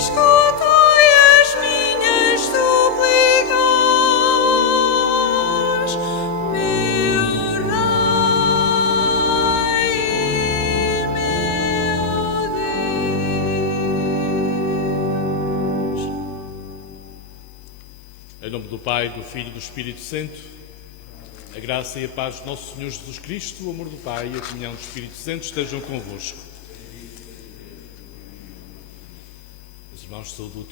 escutai as minhas súplicas, meu Rei e meu Deus. Em nome do Pai, do Filho e do Espírito Santo, a graça e a paz de nosso Senhor Jesus Cristo, o amor do Pai e a comunhão do Espírito Santo estejam convosco. Meus irmãos, saúdo a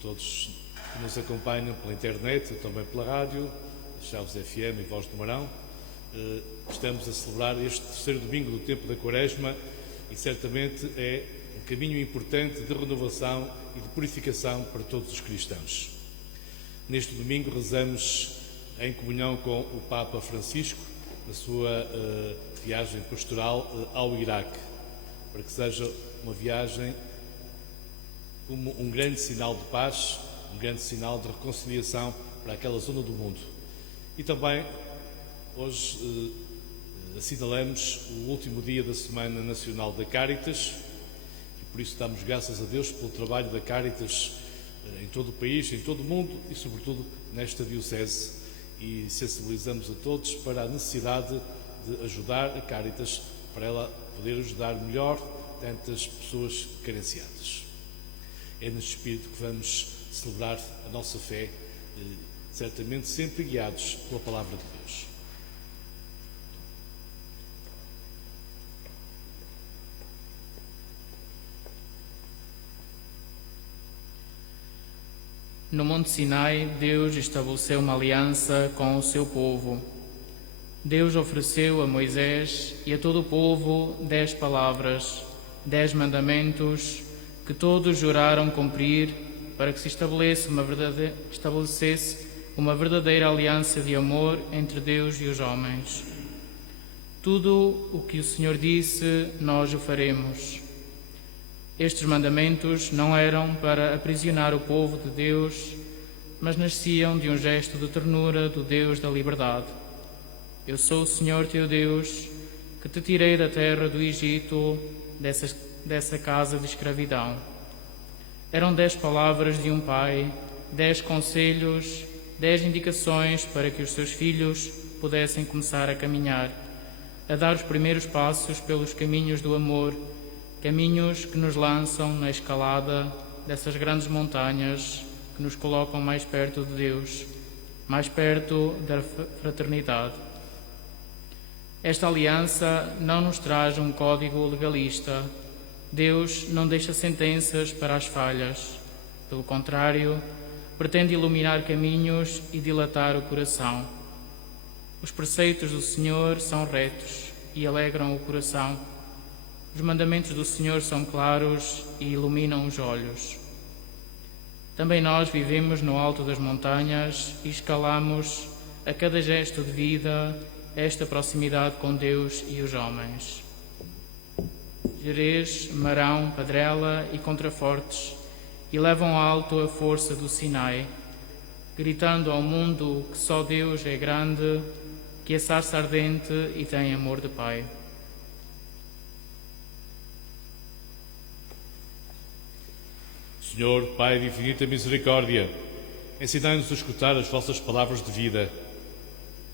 todos que nos acompanham pela internet, também pela rádio, Chaves FM e Voz do Marão. Estamos a celebrar este terceiro domingo do tempo da Quaresma e certamente é um caminho importante de renovação e de purificação para todos os cristãos. Neste domingo rezamos em comunhão com o Papa Francisco, na sua viagem pastoral ao Iraque, para que seja uma viagem como um grande sinal de paz, um grande sinal de reconciliação para aquela zona do mundo. E também hoje assinalamos o último dia da Semana Nacional da Cáritas e por isso damos graças a Deus pelo trabalho da Cáritas em todo o país, em todo o mundo e sobretudo nesta diocese. E sensibilizamos a todos para a necessidade de ajudar a Cáritas, para ela poder ajudar melhor tantas pessoas carenciadas. É neste espírito que vamos celebrar a nossa fé, certamente sempre guiados pela Palavra de Deus. No Monte Sinai, Deus estabeleceu uma aliança com o seu povo. Deus ofereceu a Moisés e a todo o povo 10 palavras, 10 mandamentos, que todos juraram cumprir para que se estabelecesse uma verdadeira aliança de amor entre Deus e os homens. Tudo o que o Senhor disse, nós o faremos. Estes mandamentos não eram para aprisionar o povo de Deus, mas nasciam de um gesto de ternura do Deus da liberdade. Eu sou o Senhor teu Deus, que te tirei da terra do Egito, dessa casa de escravidão. Eram 10 palavras de um pai, 10 conselhos, 10 indicações para que os seus filhos pudessem começar a caminhar, a dar os primeiros passos pelos caminhos do amor, caminhos que nos lançam na escalada dessas grandes montanhas que nos colocam mais perto de Deus, mais perto da fraternidade. Esta aliança não nos traz um código legalista. Deus não deixa sentenças para as falhas. Pelo contrário, pretende iluminar caminhos e dilatar o coração. Os preceitos do Senhor são retos e alegram o coração. Os mandamentos do Senhor são claros e iluminam os olhos. Também nós vivemos no alto das montanhas e escalamos a cada gesto de vida esta proximidade com Deus e os homens. Gerês, Marão, Padrela e Contrafortes elevam alto a força do Sinai, gritando ao mundo que só Deus é grande, que é sarça ardente e tem amor de Pai. Senhor, Pai de infinita misericórdia, ensinai-nos a escutar as vossas palavras de vida.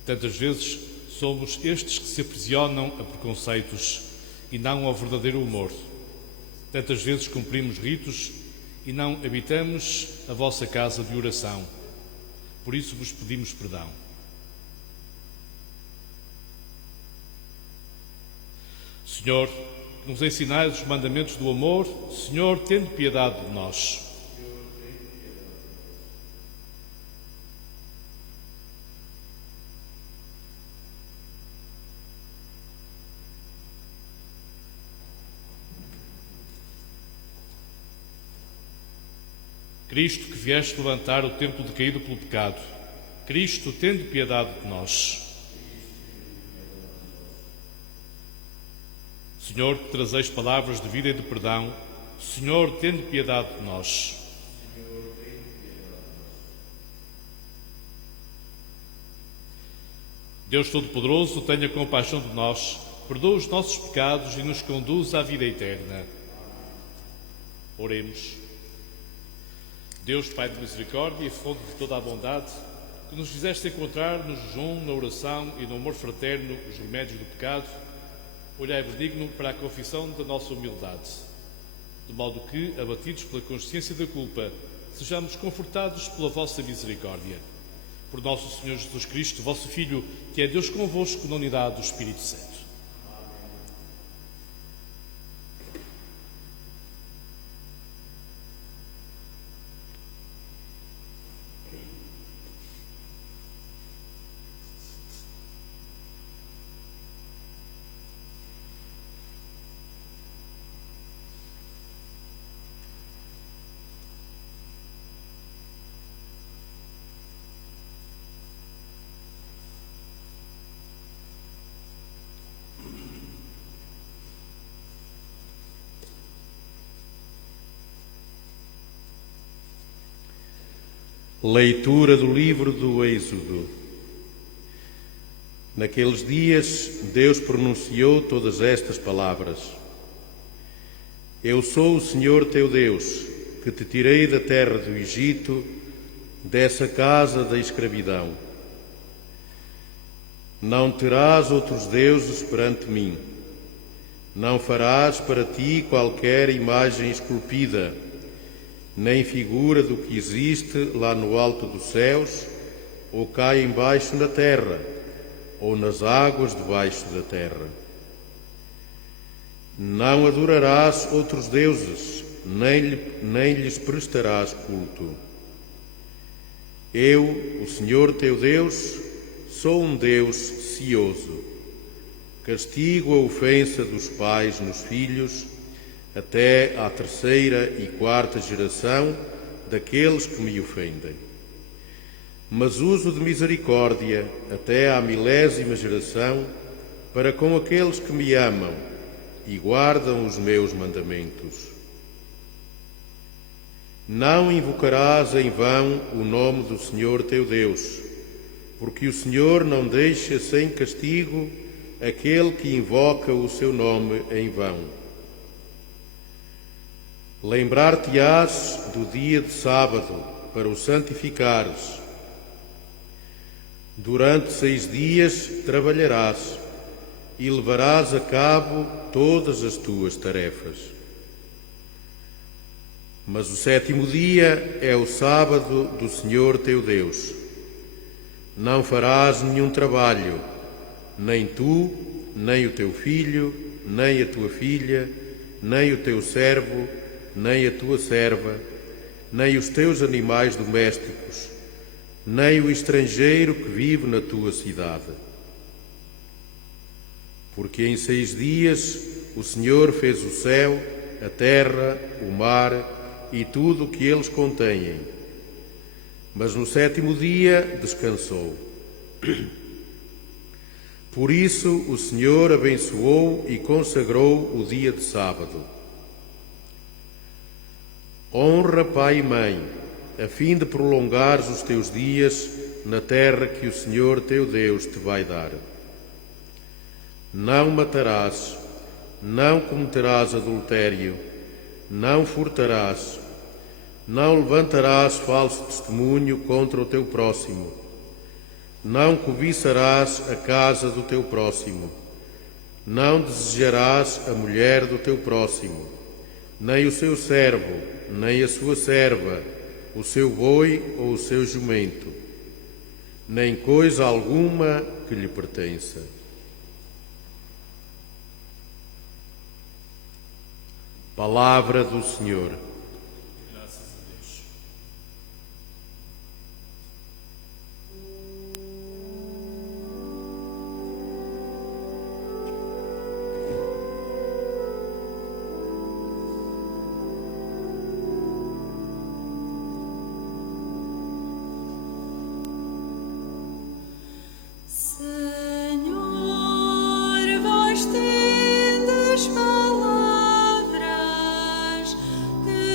Tantas vezes somos estes que se aprisionam a preconceitos e não ao verdadeiro amor. Tantas vezes cumprimos ritos e não habitamos a vossa casa de oração. Por isso vos pedimos perdão. Senhor, que nos ensinais os mandamentos do amor, Senhor, tende piedade de nós. Cristo, que vieste levantar o templo decaído pelo pecado, Cristo, tende piedade de nós. Senhor, que trazeis palavras de vida e de perdão, Senhor, tende piedade de nós. Deus Todo-Poderoso, tenha compaixão de nós, perdoa os nossos pecados e nos conduz à vida eterna. Oremos. Deus Pai de misericórdia e fonte de toda a bondade, que nos fizeste encontrar no jejum, na oração e no amor fraterno os remédios do pecado, olhai benigno para a confissão da nossa humildade, de modo que, abatidos pela consciência da culpa, sejamos confortados pela vossa misericórdia. Por nosso Senhor Jesus Cristo, vosso Filho, que é Deus convosco na unidade do Espírito Santo. Leitura do livro do Êxodo. Naqueles dias, Deus pronunciou todas estas palavras: Eu sou o Senhor teu Deus, que te tirei da terra do Egito, dessa casa da escravidão. Não terás outros deuses perante mim. Não farás para ti qualquer imagem esculpida, nem figura do que existe lá no alto dos céus, ou cá embaixo na terra, ou nas águas debaixo da terra. Não adorarás outros deuses, nem lhes prestarás culto. Eu, o Senhor teu Deus, sou um Deus cioso. Castigo a ofensa dos pais nos filhos, até à terceira e quarta geração daqueles que me ofendem. Mas uso de misericórdia até à 1000ª geração para com aqueles que me amam e guardam os meus mandamentos. Não invocarás em vão o nome do Senhor teu Deus, porque o Senhor não deixa sem castigo aquele que invoca o seu nome em vão. Lembrar-te-ás do dia de sábado para o santificares. Durante 6 dias trabalharás e levarás a cabo todas as tuas tarefas. Mas o 7º dia é o sábado do Senhor teu Deus. Não farás nenhum trabalho, nem tu, nem o teu filho, nem a tua filha, nem o teu servo, nem a tua serva, nem os teus animais domésticos, nem o estrangeiro que vive na tua cidade. Porque em 6 dias o Senhor fez o céu, a terra, o mar e tudo o que eles contêm. Mas no 7º dia descansou. Por isso o Senhor abençoou e consagrou o dia de sábado. Honra pai e mãe, a fim de prolongares os teus dias na terra que o Senhor teu Deus te vai dar. Não matarás, não cometerás adultério, não furtarás, não levantarás falso testemunho contra o teu próximo, não cobiçarás a casa do teu próximo, não desejarás a mulher do teu próximo, nem o seu servo, nem a sua serva, o seu boi ou o seu jumento, nem coisa alguma que lhe pertença. Palavra do Senhor. Graças a Deus. Senhor, vós tendes palavras que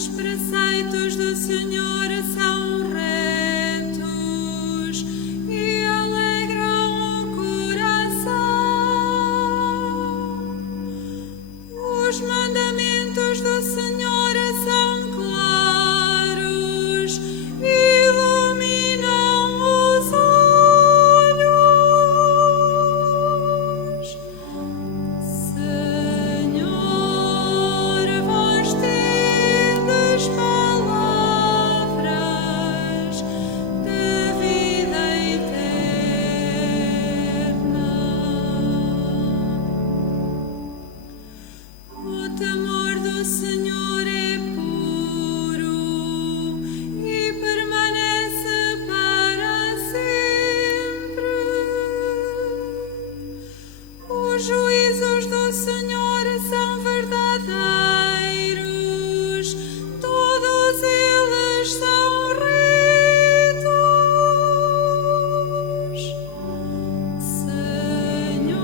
Os preceitos do Senhor são retos e alegram o coração. Os mandamentos do Senhor são claros e iluminam os olhos. Senhor, vós tendes palavras de vida eterna. O temor do Senhor é puro e permanece para sempre. Os juízos do Senhor são verdadeiros, todos eles são retos. Senhor,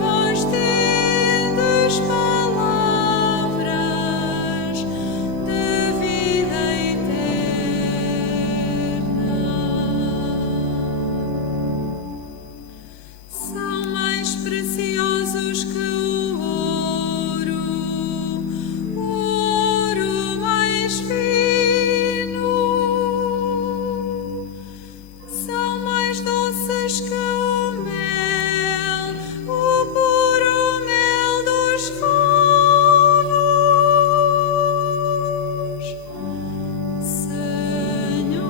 vós tendes palavras de vida eterna. São mais preciosos que o ouro mais fino. São mais doces que o mel, o puro mel dos favos. Senhor,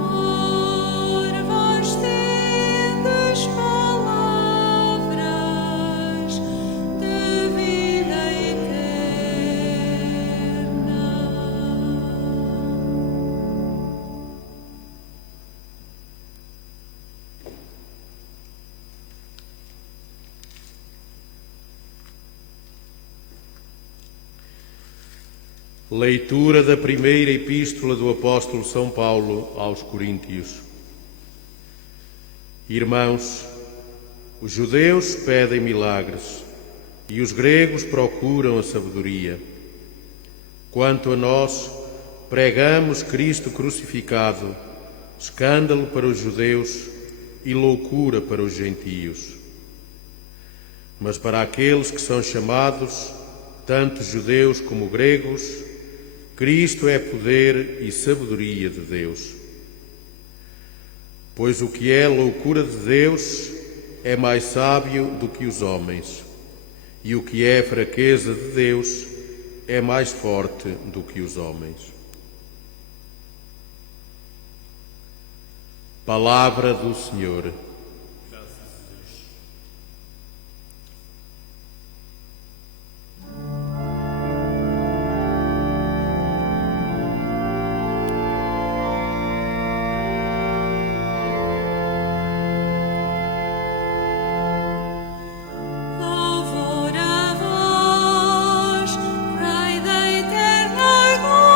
vós tendes palavras de vida eterna. Leitura da primeira epístola do apóstolo São Paulo aos Coríntios. Irmãos, os judeus pedem milagres e os gregos procuram a sabedoria. Quanto a nós, pregamos Cristo crucificado, escândalo para os judeus e loucura para os gentios. Mas para aqueles que são chamados, tanto judeus como gregos, Cristo é poder e sabedoria de Deus. Pois o que é loucura de Deus é mais sábio do que os homens, e o que é fraqueza de Deus é mais forte do que os homens. Palavra do Senhor. Louvor a vós, Rei da eterna glória.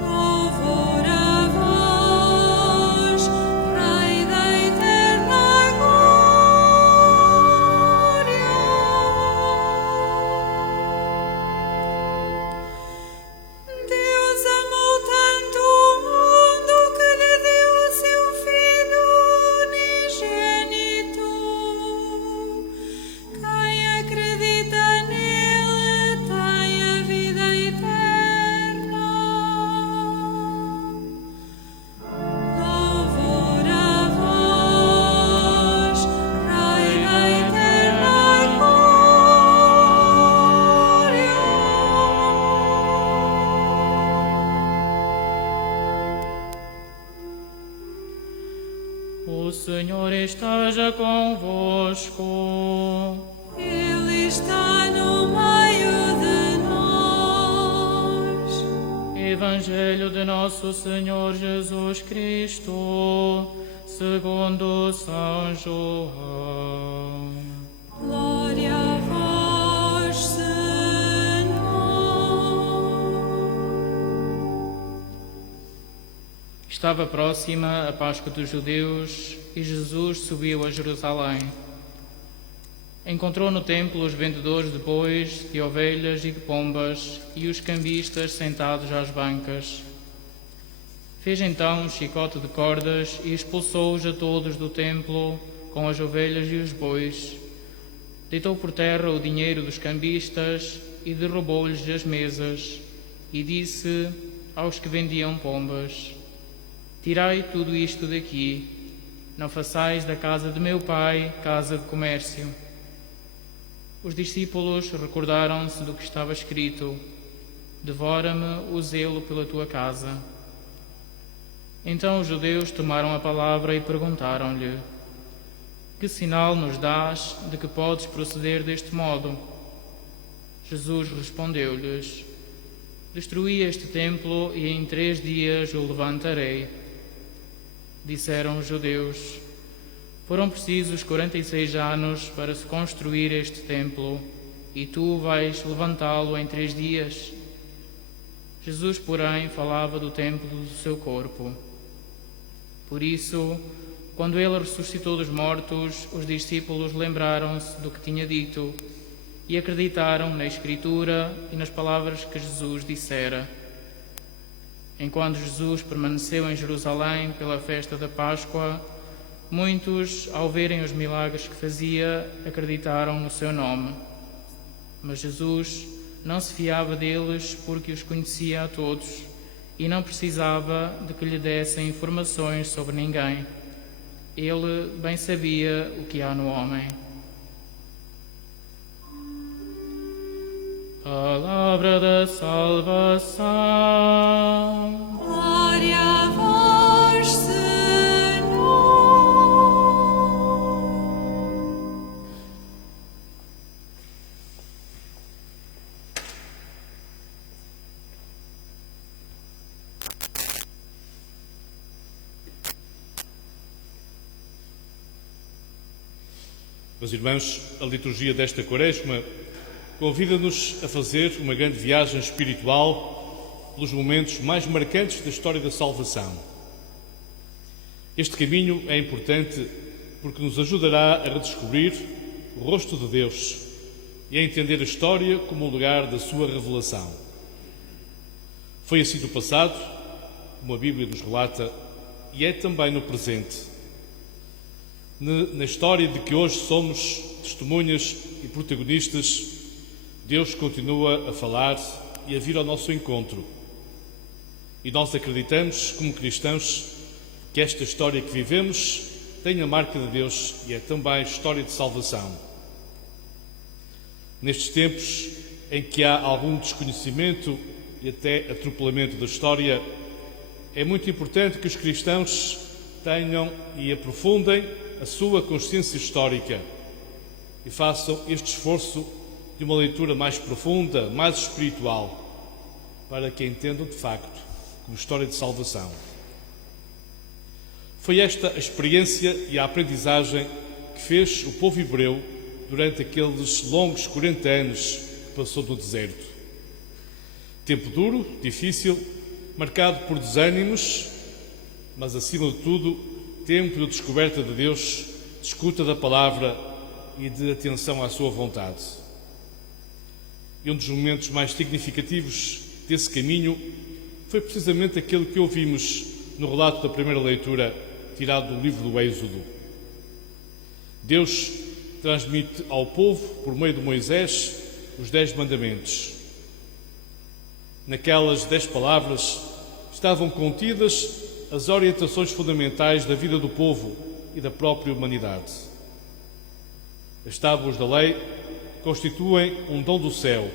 Louvor a vós, Rei da eterna glória. Deus amou tanto o mundo que lhe deu o seu Filho unigênito. Quem acredita nele tem a vida eterna. Louvor a vós, Rei da eterna glória. O Senhor esteja convosco. Ele está no meio de nós. Evangelho de nosso Senhor Jesus Cristo, segundo São João. Glória a vós, Senhor. Estava próxima a Páscoa dos judeus e Jesus subiu a Jerusalém. Encontrou no templo os vendedores de bois, de ovelhas e de pombas e os cambistas sentados às bancas. Fez então um chicote de cordas e expulsou-os a todos do templo com as ovelhas e os bois. Deitou por terra o dinheiro dos cambistas e derrubou-lhes as mesas, e disse aos que vendiam pombas: Tirai tudo isto daqui, não façais da casa de meu pai casa de comércio. Os discípulos recordaram-se do que estava escrito: Devora-me o zelo pela tua casa. Então os judeus tomaram a palavra e perguntaram-lhe: Que sinal nos dás de que podes proceder deste modo? Jesus respondeu-lhes: Destruí este templo e em 3 dias o levantarei. Disseram os judeus: Foram precisos 46 anos para se construir este templo, e tu vais levantá-lo em 3 dias? Jesus, porém, falava do templo do seu corpo. Por isso, quando ele ressuscitou dos mortos, os discípulos lembraram-se do que tinha dito e acreditaram na Escritura e nas palavras que Jesus dissera. Enquanto Jesus permaneceu em Jerusalém pela festa da Páscoa, muitos, ao verem os milagres que fazia, acreditaram no seu nome. Mas Jesus não se fiava deles porque os conhecia a todos e não precisava de que lhe dessem informações sobre ninguém. Ele bem sabia o que há no homem. Palavra da salvação. Glória a vós, Senhor. Meus irmãos, a liturgia desta Quaresma convida-nos a fazer uma grande viagem espiritual pelos momentos mais marcantes da história da salvação. Este caminho é importante porque nos ajudará a redescobrir o rosto de Deus e a entender a história como o lugar da sua revelação. Foi assim no passado, como a Bíblia nos relata, e é também no presente. Na história de que hoje somos testemunhas e protagonistas, Deus continua a falar e a vir ao nosso encontro. E nós acreditamos, como cristãos, que esta história que vivemos tem a marca de Deus e é também história de salvação. Nestes tempos em que há algum desconhecimento e até atropelamento da história, é muito importante que os cristãos tenham e aprofundem a sua consciência histórica e façam este esforço de uma leitura mais profunda, mais espiritual, para que a entendam de facto como história de salvação. Foi esta a experiência e a aprendizagem que fez o povo hebreu durante aqueles longos 40 anos que passou no deserto. Tempo duro, difícil, marcado por desânimos, mas acima de tudo, tempo de descoberta de Deus, de escuta da palavra e de atenção à sua vontade. E um dos momentos mais significativos desse caminho foi precisamente aquele que ouvimos no relato da primeira leitura, tirado do livro do Êxodo. Deus transmite ao povo, por meio de Moisés, os 10 mandamentos. Naquelas 10 palavras estavam contidas as orientações fundamentais da vida do povo e da própria humanidade. As tábuas da lei constituem um dom do céu,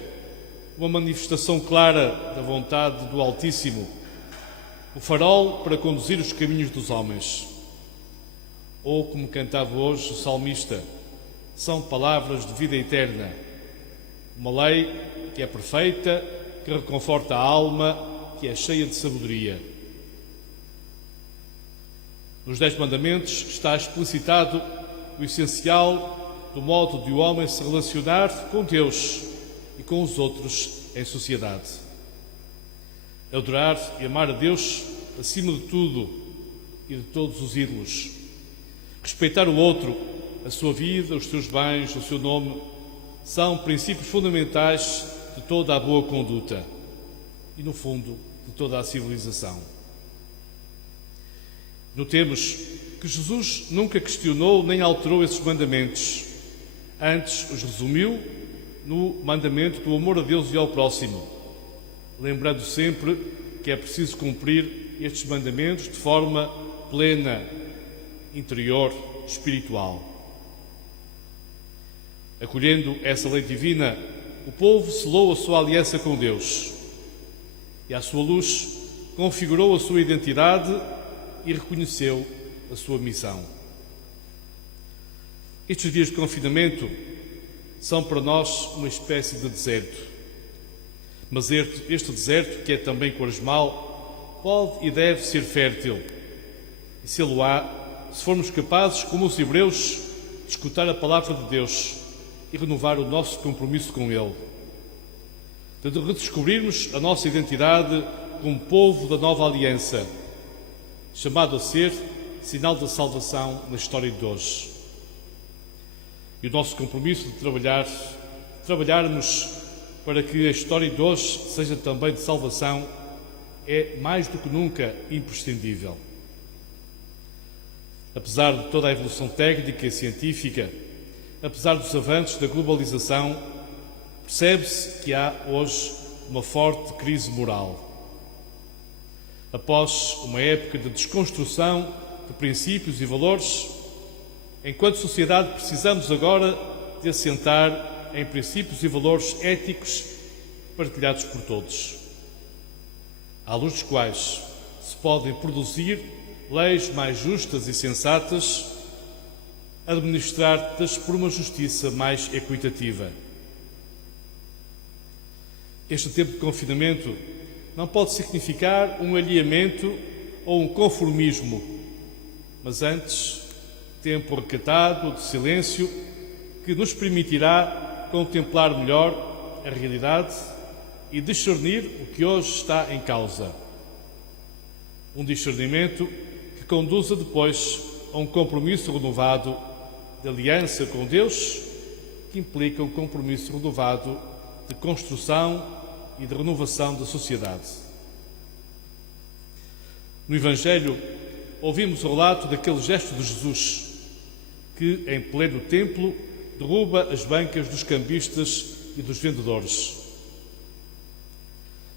uma manifestação clara da vontade do Altíssimo, o farol para conduzir os caminhos dos homens. Ou, como cantava hoje o salmista, são palavras de vida eterna, uma lei que é perfeita, que reconforta a alma, que é cheia de sabedoria. Nos 10 mandamentos está explicitado o essencial do modo de o homem se relacionar com Deus e com os outros em sociedade. Adorar e amar a Deus acima de tudo e de todos os ídolos. Respeitar o outro a sua vida, os seus bens, o seu nome, são princípios fundamentais de toda a boa conduta e, no fundo, de toda a civilização. Notemos que Jesus nunca questionou nem alterou esses mandamentos. Antes os resumiu no mandamento do amor a Deus e ao próximo, lembrando sempre que é preciso cumprir estes mandamentos de forma plena, interior, espiritual. Acolhendo essa lei divina, o povo selou a sua aliança com Deus e, à sua luz, configurou a sua identidade e reconheceu a sua missão. Estes dias de confinamento são para nós uma espécie de deserto. Mas este deserto, que é também quaresmal, pode e deve ser fértil. E sê-lo-á se formos capazes, como os hebreus, de escutar a palavra de Deus e renovar o nosso compromisso com Ele. De redescobrirmos a nossa identidade como povo da nova aliança, chamado a ser sinal da salvação na história de hoje. E o nosso compromisso de trabalharmos para que a história de hoje seja também de salvação, é mais do que nunca imprescindível. Apesar de toda a evolução técnica e científica, apesar dos avanços da globalização, percebe-se que há hoje uma forte crise moral. Após uma época de desconstrução de princípios e valores, enquanto sociedade precisamos agora de assentar em princípios e valores éticos partilhados por todos, à luz dos quais se podem produzir leis mais justas e sensatas, administradas por uma justiça mais equitativa. Este tempo de confinamento não pode significar um alheamento ou um conformismo, mas antes, tempo recatado de silêncio que nos permitirá contemplar melhor a realidade e discernir o que hoje está em causa. Um discernimento que conduza depois a um compromisso renovado de aliança com Deus, que implica um compromisso renovado de construção e de renovação da sociedade. No Evangelho, ouvimos o relato daquele gesto de Jesus que, em pleno templo, derruba as bancas dos cambistas e dos vendedores.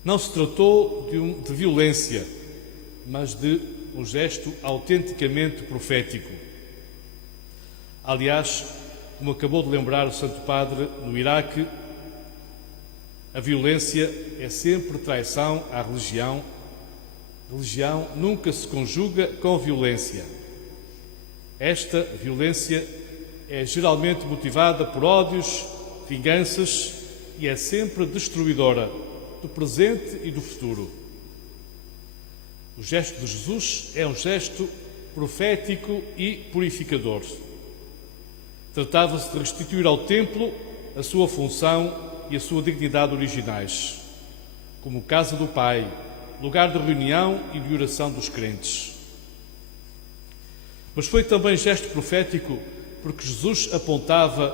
Não se tratou de violência, mas de um gesto autenticamente profético. Aliás, como acabou de lembrar o Santo Padre, no Iraque, a violência é sempre traição à religião. Religião nunca se conjuga com violência. Esta violência é geralmente motivada por ódios, vinganças e é sempre destruidora do presente e do futuro. O gesto de Jesus é um gesto profético e purificador. Tratava-se de restituir ao templo a sua função e a sua dignidade originais, como casa do Pai, lugar de reunião e de oração dos crentes. Mas foi também gesto profético porque Jesus apontava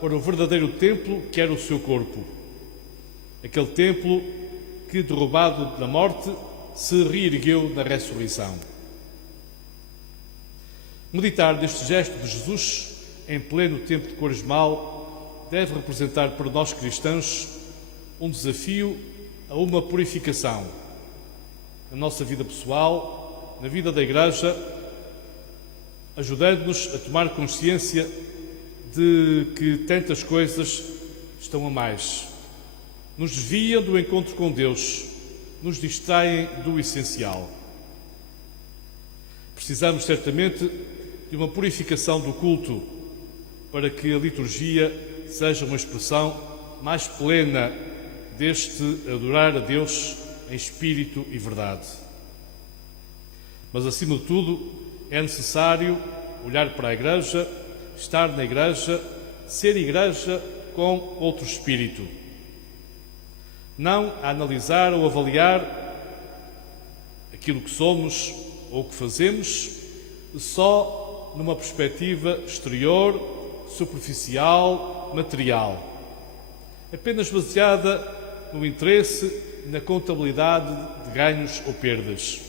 para o verdadeiro templo que era o seu corpo. Aquele templo que, derrubado da morte, se reergueu na ressurreição. Meditar neste gesto de Jesus, em pleno tempo de quaresmal, deve representar para nós cristãos um desafio a uma purificação na nossa vida pessoal, na vida da Igreja, ajudando-nos a tomar consciência de que tantas coisas estão a mais. Nos desviam do encontro com Deus, nos distraem do essencial. Precisamos certamente de uma purificação do culto para que a liturgia seja uma expressão mais plena deste adorar a Deus em espírito e verdade. Mas, acima de tudo, é necessário olhar para a Igreja, estar na Igreja, ser Igreja com outro espírito. Não a analisar ou avaliar aquilo que somos ou que fazemos só numa perspectiva exterior superficial, material, apenas baseada no interesse e na contabilidade de ganhos ou perdas.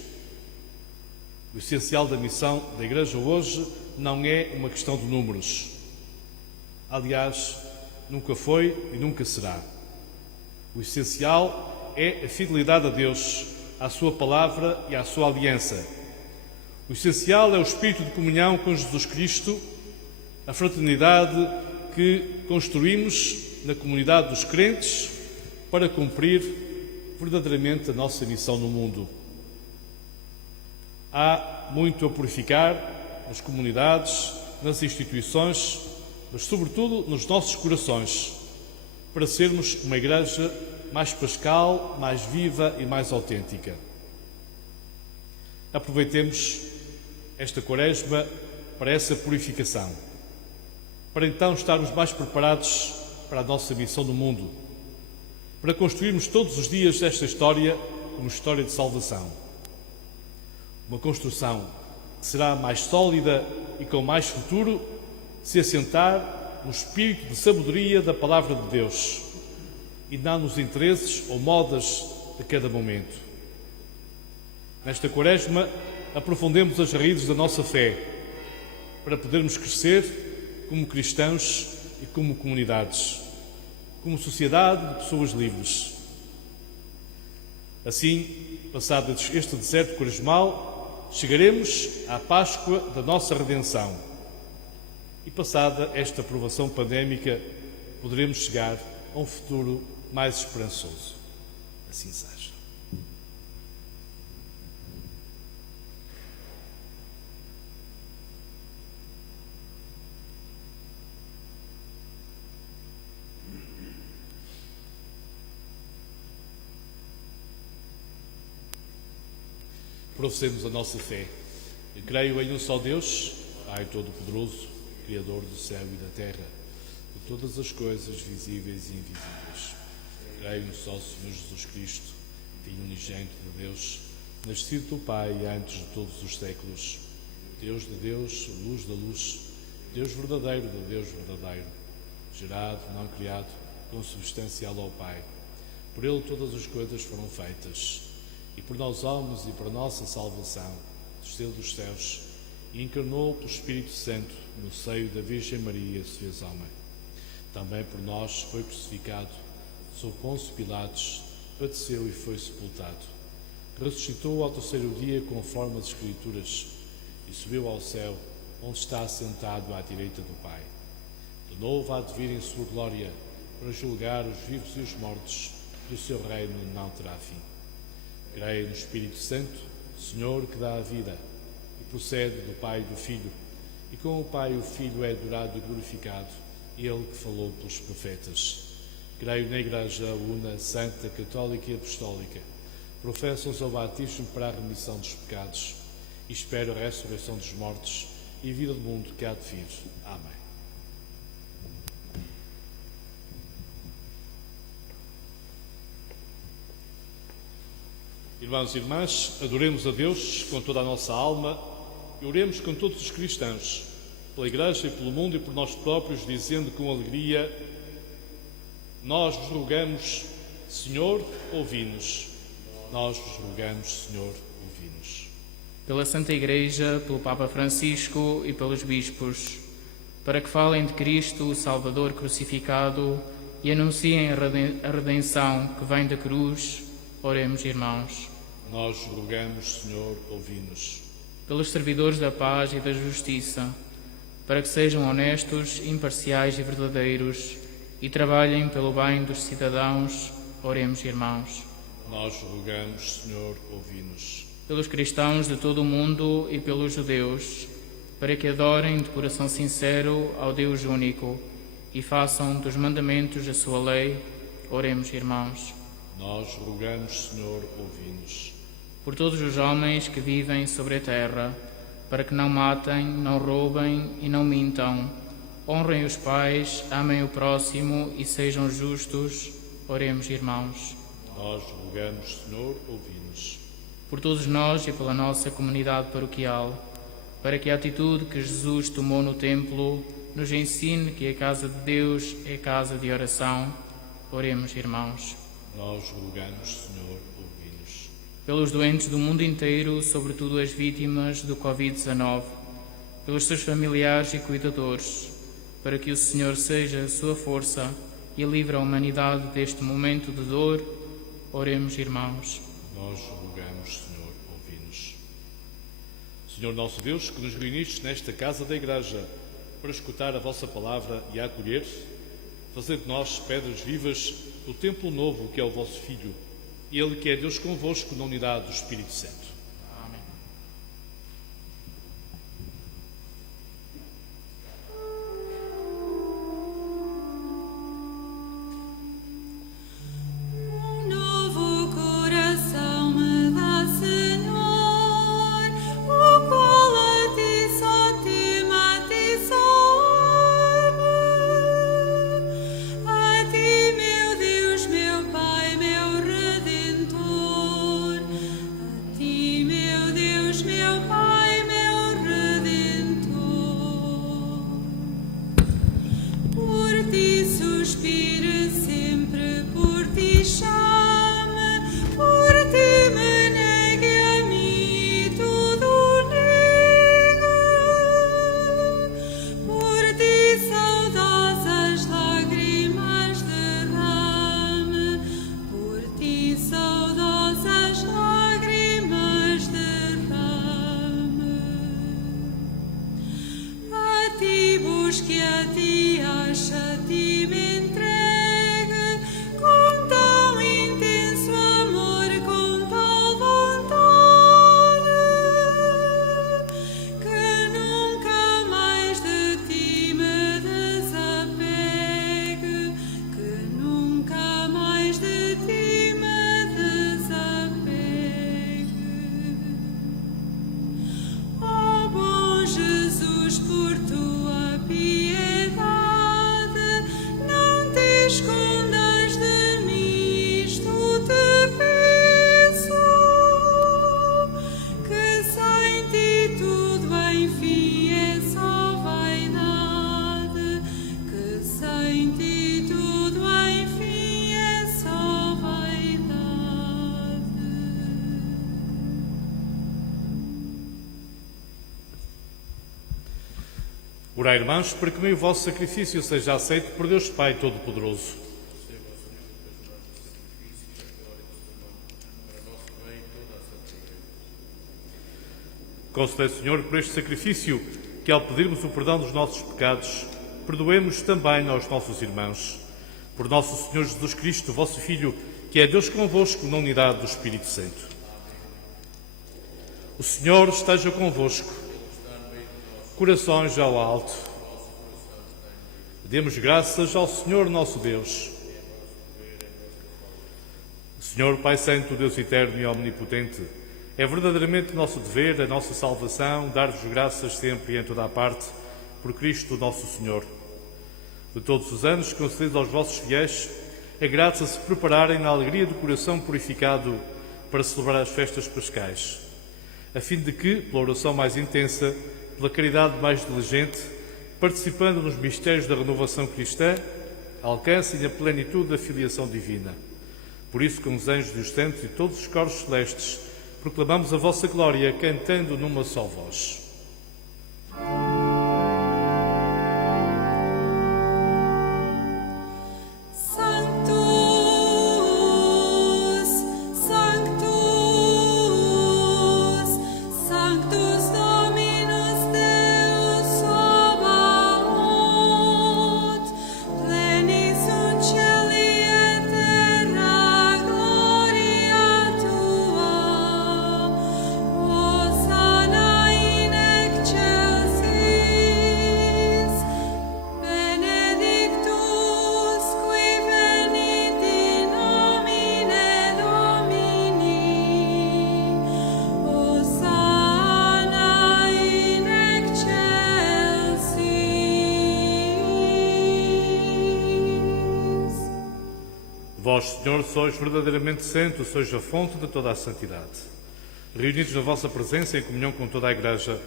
O essencial da missão da Igreja hoje não é uma questão de números. Aliás, nunca foi e nunca será. O essencial é a fidelidade a Deus, à sua palavra e à sua aliança. O essencial é o espírito de comunhão com Jesus Cristo, a fraternidade que construímos na comunidade dos crentes para cumprir verdadeiramente a nossa missão no mundo. Há muito a purificar nas comunidades, nas instituições, mas sobretudo nos nossos corações, para sermos uma igreja mais pascal, mais viva e mais autêntica. Aproveitemos esta Quaresma para essa purificação, para então estarmos mais preparados para a nossa missão no mundo, para construirmos todos os dias esta história como história de salvação. Uma construção que será mais sólida e com mais futuro se assentar no espírito de sabedoria da Palavra de Deus e não nos interesses ou modas de cada momento. Nesta Quaresma, aprofundemos as raízes da nossa fé para podermos crescer como cristãos e como comunidades, como sociedade de pessoas livres. Assim, passado este deserto quaresmal, chegaremos à Páscoa da nossa redenção. E passada esta provação pandémica, poderemos chegar a um futuro mais esperançoso. Assim seja. Professemos a nossa fé. Eu creio em um só Deus, Pai Todo-Poderoso, Criador do céu e da terra, de todas as coisas visíveis e invisíveis. Creio no só Senhor Jesus Cristo, Filho unigênito de Deus, nascido do Pai antes de todos os séculos, Deus de Deus, luz da luz, Deus verdadeiro de Deus verdadeiro, gerado, não criado, consubstancial ao Pai. Por Ele todas as coisas foram feitas, e por nós homens e para nossa salvação, desceu dos céus e encarnou o Espírito Santo no seio da Virgem Maria, se fez homem. Também por nós foi crucificado, sob Pôncio Pilatos, padeceu e foi sepultado. Ressuscitou ao terceiro dia, conforme as Escrituras, e subiu ao céu, onde está assentado à direita do Pai. De novo há de vir em sua glória, para julgar os vivos e os mortos, e o seu reino não terá fim. Creio no Espírito Santo, Senhor que dá a vida, e procede do Pai e do Filho, e com o Pai e o Filho é adorado e glorificado, Ele que falou pelos profetas. Creio na Igreja una, santa, católica e apostólica. Professo-os ao batismo para a remissão dos pecados, e espero a ressurreição dos mortos e a vida do mundo que há de vir. Amém. Irmãos e irmãs, adoremos a Deus com toda a nossa alma e oremos com todos os cristãos, pela Igreja e pelo mundo e por nós próprios, dizendo com alegria: nós vos rogamos, Senhor, ouvi-nos. Nós vos rogamos, Senhor, ouvi-nos. Pela Santa Igreja, pelo Papa Francisco e pelos bispos, para que falem de Cristo, o Salvador crucificado, e anunciem a redenção que vem da cruz, oremos, irmãos. Nós rogamos, Senhor, ouvi-nos. Pelos servidores da paz e da justiça, para que sejam honestos, imparciais e verdadeiros e trabalhem pelo bem dos cidadãos, oremos, irmãos. Nós rogamos, Senhor, ouvi-nos. Pelos cristãos de todo o mundo e pelos judeus, para que adorem de coração sincero ao Deus único e façam dos mandamentos a sua lei, oremos, irmãos. Nós rogamos, Senhor, ouvi-nos. Por todos os homens que vivem sobre a terra, para que não matem, não roubem e não mintam, honrem os pais, amem o próximo e sejam justos, oremos, irmãos. Nós rogamos, Senhor, ouvi-nos. Por todos nós e pela nossa comunidade paroquial, para que a atitude que Jesus tomou no templo nos ensine que a casa de Deus é casa de oração. Oremos, irmãos. Nós rogamos, Senhor, ouvi-nos. Pelos doentes do mundo inteiro, sobretudo as vítimas do Covid-19, pelos seus familiares e cuidadores, para que o Senhor seja a sua força e livre a humanidade deste momento de dor. Oremos, irmãos. Nós rogamos, Senhor, ouvi-nos. Senhor nosso Deus, que nos reunistes nesta casa da Igreja para escutar a vossa palavra e a acolher, fazei de nós pedras vivas do templo novo que é o vosso Filho, Ele que é Deus convosco na unidade do Espírito Santo. Orai, irmãos, para que o vosso sacrifício seja aceito por Deus Pai Todo-Poderoso. Concedei, Senhor, por este sacrifício, que ao pedirmos o perdão dos nossos pecados, perdoemos também aos nossos irmãos. Por nosso Senhor Jesus Cristo, vosso Filho, que é Deus convosco na unidade do Espírito Santo. O Senhor esteja convosco. Corações ao alto. Demos graças ao Senhor nosso Deus. Senhor Pai Santo, Deus eterno e omnipotente, é verdadeiramente nosso dever, a nossa salvação, dar-vos graças sempre e em toda a parte, por Cristo nosso Senhor. De todos os anos, concedeis aos vossos fiéis a graça de se prepararem na alegria do coração purificado para celebrar as festas pascais, a fim de que, pela oração mais intensa, pela caridade mais diligente, participando nos mistérios da renovação cristã, alcancem a plenitude da filiação divina. Por isso, com os anjos e os santos e todos os coros celestes, proclamamos a vossa glória, cantando numa só voz. Vós, Senhor, sois verdadeiramente santo, sois a fonte de toda a santidade. Reunidos na vossa presença, em comunhão com toda a Igreja,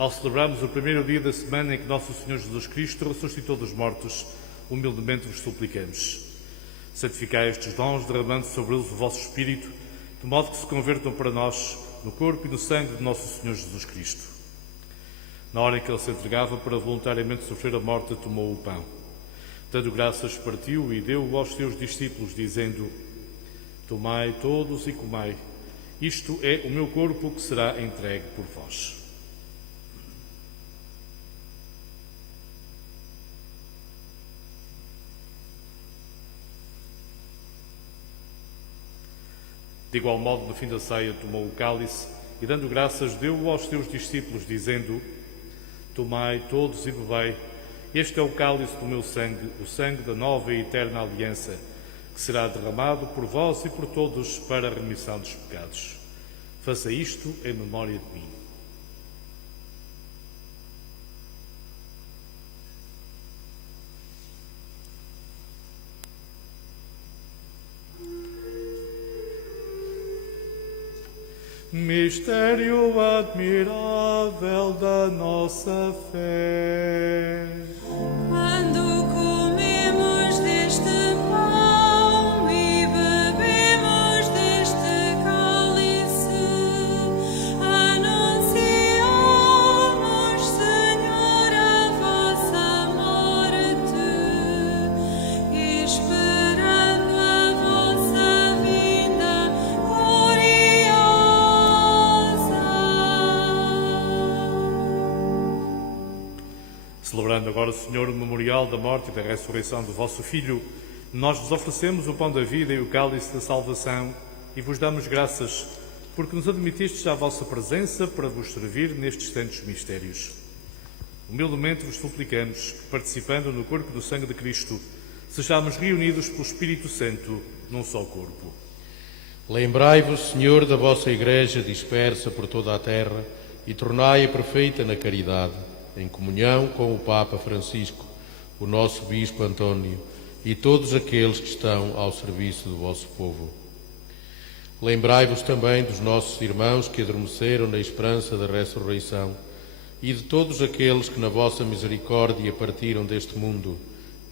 ao celebrarmos o primeiro dia da semana em que Nosso Senhor Jesus Cristo ressuscitou dos mortos, humildemente vos suplicamos. Santificai estes dons, derramando sobre eles o vosso Espírito, de modo que se convertam para nós no corpo e no sangue de Nosso Senhor Jesus Cristo. Na hora em que ele se entregava para voluntariamente sofrer a morte, tomou o pão. Dando graças, partiu e deu-o aos seus discípulos, dizendo: Tomai todos e comai. Isto é o meu corpo que será entregue por vós. De igual modo, no fim da ceia, tomou o cálice e, dando graças, deu-o aos seus discípulos, dizendo: Tomai todos e bebei. Este é o cálice do meu sangue, o sangue da nova e eterna aliança, que será derramado por vós e por todos para a remissão dos pecados. Faça isto em memória de mim. Mistério admirável da nossa fé. Quando comemos deste pão e bebemos deste cálice, anunciamos, Senhor, a vossa morte, esperando a vossa vinda gloriosa. Celebrando agora, Senhor, o memorial da morte e da ressurreição do vosso Filho, nós vos oferecemos o pão da vida e o cálice da salvação e vos damos graças, porque nos admitistes à vossa presença para vos servir nestes santos mistérios. Humildemente vos suplicamos que, participando no corpo e do sangue de Cristo, sejamos reunidos pelo Espírito Santo num só corpo. Lembrai-vos, Senhor, da vossa Igreja dispersa por toda a terra e tornai-a perfeita na caridade, em comunhão com o Papa Francisco, o nosso Bispo António e todos aqueles que estão ao serviço do vosso povo. Lembrai-vos também dos nossos irmãos que adormeceram na esperança da ressurreição e de todos aqueles que na vossa misericórdia partiram deste mundo.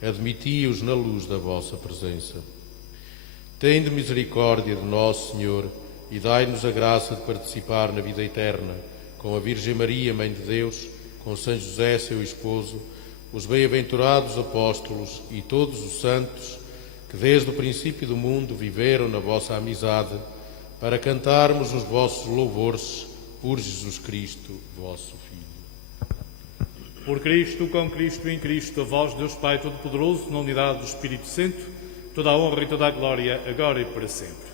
Admiti-os na luz da vossa presença. Tende misericórdia de nós, Senhor, e dai-nos a graça de participar na vida eterna com a Virgem Maria, Mãe de Deus, com São José, seu esposo, os bem-aventurados apóstolos e todos os santos que desde o princípio do mundo viveram na vossa amizade, para cantarmos os vossos louvores por Jesus Cristo, vosso Filho. Por Cristo, com Cristo e em Cristo, a vós, Deus Pai Todo-Poderoso, na unidade do Espírito Santo, toda a honra e toda a glória, agora e para sempre.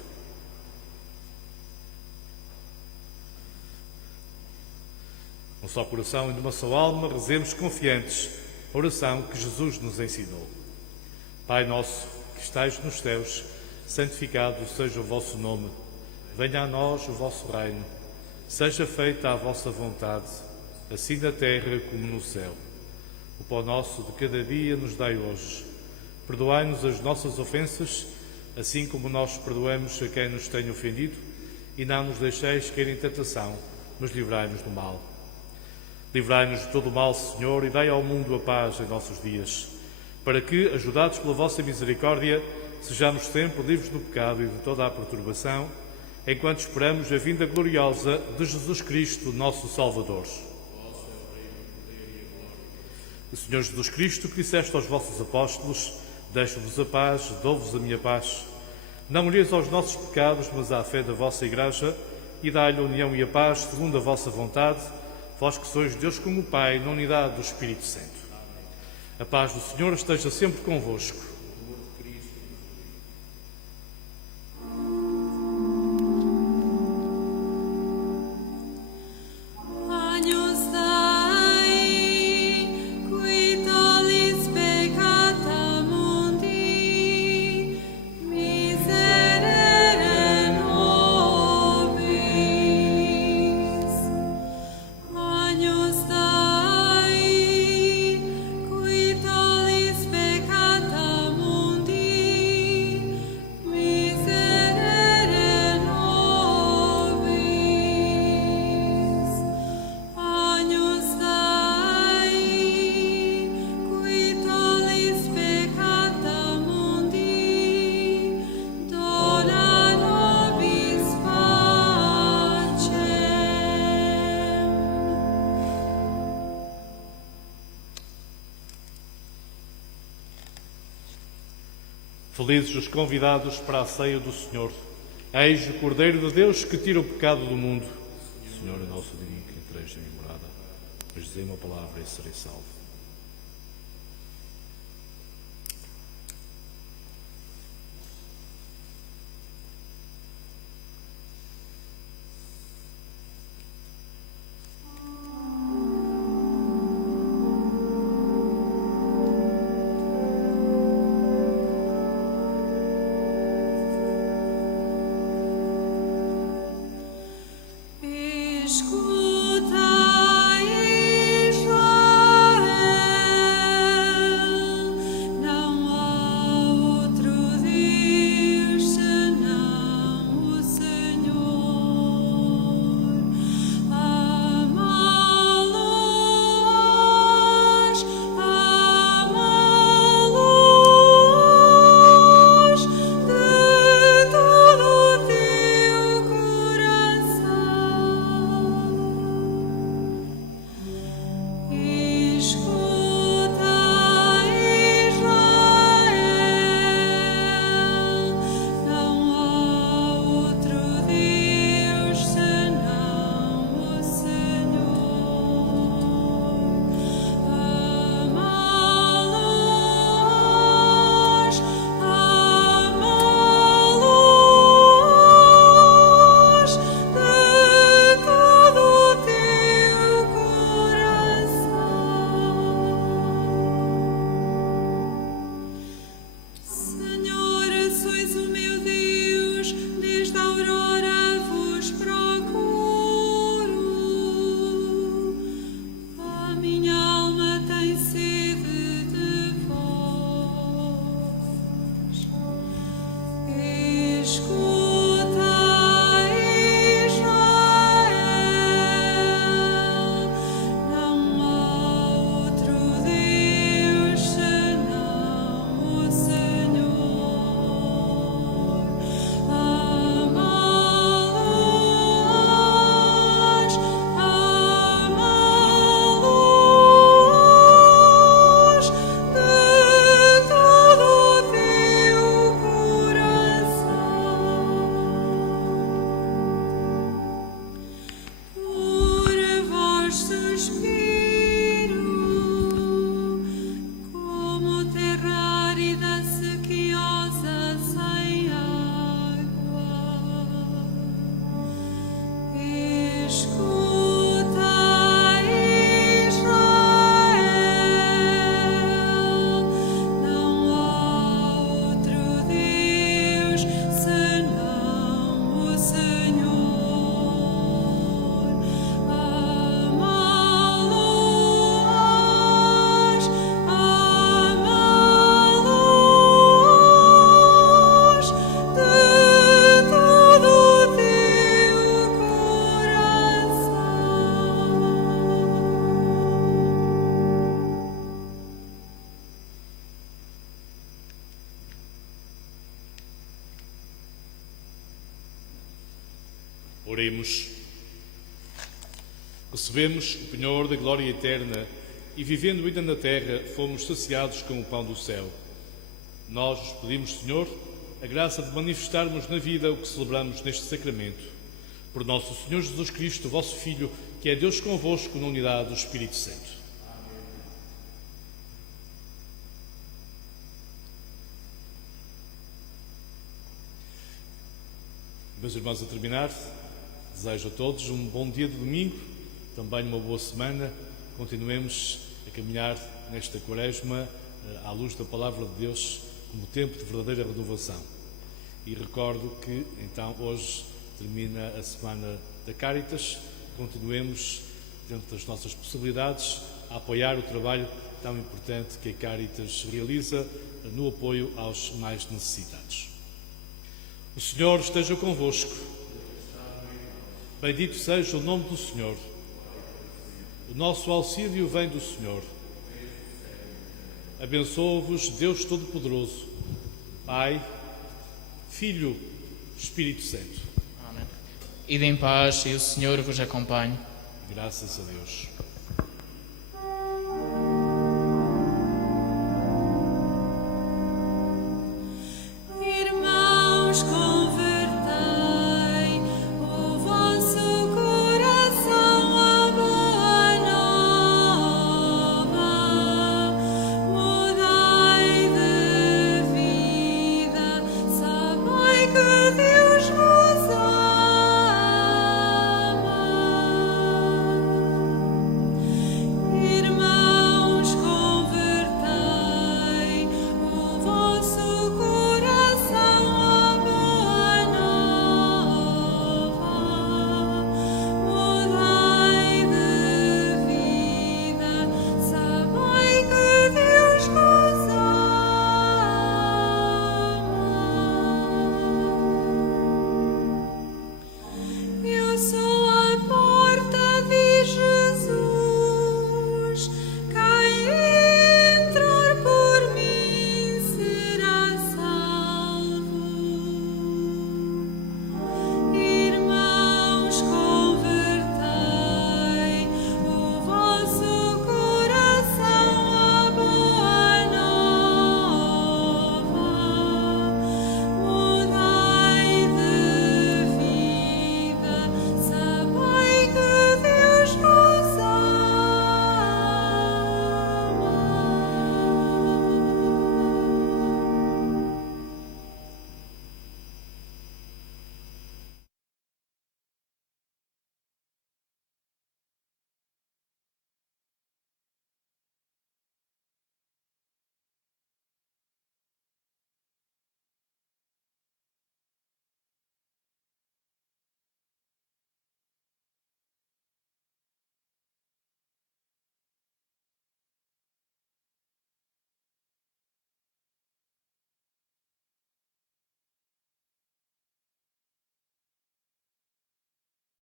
Um só coração e de uma só alma, rezemos confiantes a oração que Jesus nos ensinou. Pai nosso, que estais nos céus, santificado seja o vosso nome. Venha a nós o vosso reino. Seja feita a vossa vontade, assim na terra como no céu. O pão nosso de cada dia nos dai hoje. Perdoai-nos as nossas ofensas, assim como nós perdoamos a quem nos tem ofendido, e não nos deixeis cair em tentação, mas livrai-nos do mal. Livrai-nos de todo o mal, Senhor, e dai ao mundo a paz em nossos dias, para que, ajudados pela vossa misericórdia, sejamos sempre livres do pecado e de toda a perturbação, enquanto esperamos a vinda gloriosa de Jesus Cristo, nosso Salvador. O Senhor Jesus Cristo, que disseste aos vossos apóstolos: deixo-vos a paz, dou-vos a minha paz. Não olheis aos nossos pecados, mas à fé da vossa Igreja, e dai-lhe a união e a paz, segundo a vossa vontade, vós que sois Deus como o Pai, na unidade do Espírito Santo. A paz do Senhor esteja sempre convosco. Peccata Felizes os convidados para a ceia do Senhor. Eis o Cordeiro de Deus que tira o pecado do mundo. Senhor, é nosso dia que entreis em minha morada. Mas dizei uma palavra e serei salvo. Oremos. Recebemos o penhor da glória eterna e, vivendo ainda na terra, fomos saciados com o pão do céu. Nós vos pedimos, Senhor, a graça de manifestarmos na vida o que celebramos neste sacramento. Por nosso Senhor Jesus Cristo, vosso Filho, que é Deus convosco na unidade do Espírito Santo. Meus irmãos, a terminar, desejo a todos um bom dia de domingo, também uma boa semana. Continuemos a caminhar nesta quaresma à luz da Palavra de Deus como tempo de verdadeira renovação. E recordo que, então, hoje termina a Semana da Cáritas. Continuemos, dentro das nossas possibilidades, a apoiar o trabalho tão importante que a Cáritas realiza no apoio aos mais necessitados. O Senhor esteja convosco. Bendito seja o nome do Senhor. O nosso auxílio vem do Senhor. Abençoa-vos Deus Todo-Poderoso, Pai, Filho, Espírito Santo. Amém. Ide em paz e o Senhor vos acompanhe. Graças a Deus.